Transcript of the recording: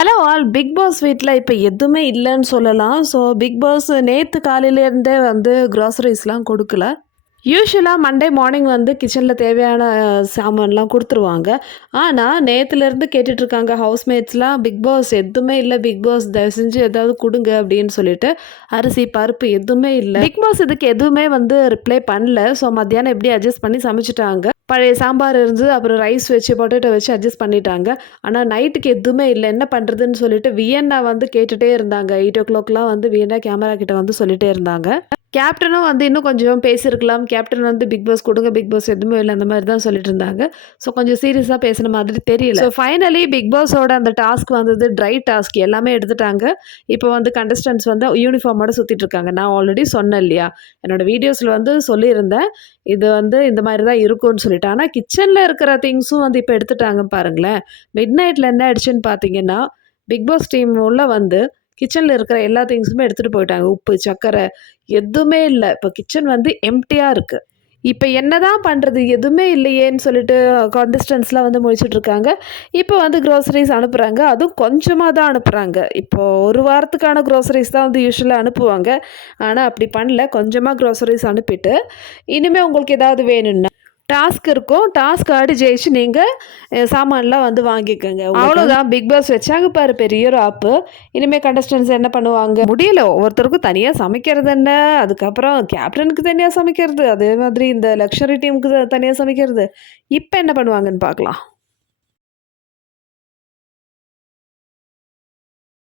Hello all, big pass வீட்டில் இப்போ எதுவுமே இல்லைன்னு சொல்லலாம். ஸோ பிக் பாஸ் நேற்று காலையிலேருந்தே வந்து க்ராசரிஸ்லாம் கொடுக்கல. யூஸ்வலாக மண்டே மார்னிங் வந்து கிச்சனில் தேவையான சாமான்லாம் கொடுத்துருவாங்க. ஆனால் நேற்றுலேருந்து கேட்டுட்ருக்காங்க ஹவுஸ்மேட்ஸ்லாம், பிக் பாஸ் எதுவுமே இல்லை, பிக் பாஸ் தயவு செஞ்சு ஏதாவது கொடுங்க அப்படின்னு சொல்லிட்டு. அரிசி பருப்பு எதுவுமே இல்லை. பிக் பாஸ் இதுக்கு எதுவுமே வந்து ரிப்ளை பண்ணல. ஸோ மத்தியானம் எப்படி அட்ஜஸ்ட் பண்ணி சமைச்சிட்டாங்க. பழைய சாம்பார் இருந்து அப்புறம் ரைஸ் வச்சு பொட்டேட்டோ வச்சு அட்ஜஸ்ட் பண்ணிட்டாங்க. ஆனால் நைட்டுக்கு எதுவுமே இல்லை, என்ன பண்ணுறதுன்னு சொல்லிட்டு வியன்னா வந்து கேட்டுகிட்டே இருந்தாங்க. 8 o'clockலாம் வந்து வியன்னா கேமரா கிட்ட வந்து சொல்லிகிட்டே இருந்தாங்க. கேப்டனும் வந்து இன்னும் கொஞ்சம் பேசியிருக்கலாம். கேப்டன் வந்து பிக் பாஸ் கொடுங்க, பிக் பாஸ் எதுவுமே இல்லை அந்த மாதிரி தான் சொல்லிட்டு இருந்தாங்க. ஸோ கொஞ்சம் சீரியஸாக பேசின மாதிரி தெரியல. ஸோ ஃபைனலி பிக் பாஸோட அந்த டாஸ்க் வந்தது ட்ரை டாஸ்க், எல்லாமே எடுத்துட்டாங்க. இப்போ வந்து கண்டஸ்டன்ட்ஸ் வந்து யூனிஃபார்மோட சுற்றிட்டு இருக்காங்க. நான் ஆல்ரெடி சொன்னேன் இல்லையா, என்னோட வீடியோஸில் வந்து சொல்லியிருந்தேன் இது வந்து இந்த மாதிரி தான் இருக்கும்னு சொல்லிட்டு. ஆனால் கிச்சனில் இருக்கிற திங்ஸும் வந்து இப்போ எடுத்துட்டாங்க பாருங்களேன். மிட் நைட்டில் என்ன ஆயிடுச்சுன்னு பார்த்தீங்கன்னா, பிக் பாஸ் டீம் உள்ள வந்து கிச்சனில் இருக்கிற எல்லா திங்ஸுமே எடுத்துகிட்டு போயிட்டாங்க. உப்பு, சர்க்கரை எதுவுமே இல்லை. இப்போ கிச்சன் வந்து எம்ப்டியாக இருக்குது. இப்போ என்னதான் பண்ணுறது, எதுவுமே இல்லையேன்னு சொல்லிட்டு கான்டெஸ்டன்ஸ்லாம் வந்து முழிச்சிட்ருக்காங்க. இப்போ வந்து க்ரோசரிஸ் அனுப்புகிறாங்க. அதுவும் கொஞ்சமாக தான் அனுப்புகிறாங்க. இப்போது ஒரு வாரத்துக்கான க்ரோசரிஸ் தான் வந்து யூஸ்வலாக அனுப்புவாங்க. ஆனால் அப்படி பண்ணல, கொஞ்சமாக க்ரோசரிஸ் அனுப்பிட்டு இனிமேல் உங்களுக்கு ஏதாவது வேணும்னா டாஸ்க் இருக்கும், டாஸ்க் ஆடி ஜெயிச்சு நீங்கள் சாமான்லாம் வந்து வாங்கிக்கோங்க. அவ்வளோதான். பிக் பாஸ் வச்சாங்க பாரு பெரிய ஒரு ஆப்பு. இனிமேல் கண்டஸ்டன்ஸ் என்ன பண்ணுவாங்க, முடியல. ஒவ்வொருத்தருக்கும் தனியாக சமைக்கிறது என்ன, அதுக்கப்புறம் கேப்டனுக்கு தனியாக சமைக்கிறது, அதே மாதிரி இந்த லக்ஸரி டீமுக்கு தனியாக சமைக்கிறது. இப்போ என்ன பண்ணுவாங்கன்னு பார்க்கலாம்.